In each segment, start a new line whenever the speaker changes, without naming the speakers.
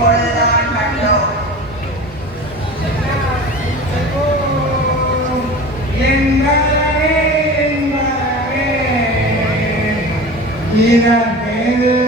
இப்பொழுதுதான் கண்டோம் இதன் மீது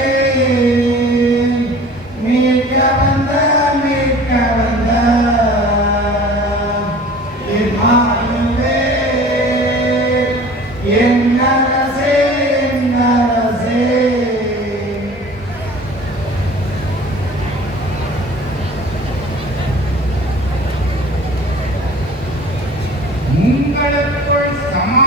kind of course, come on.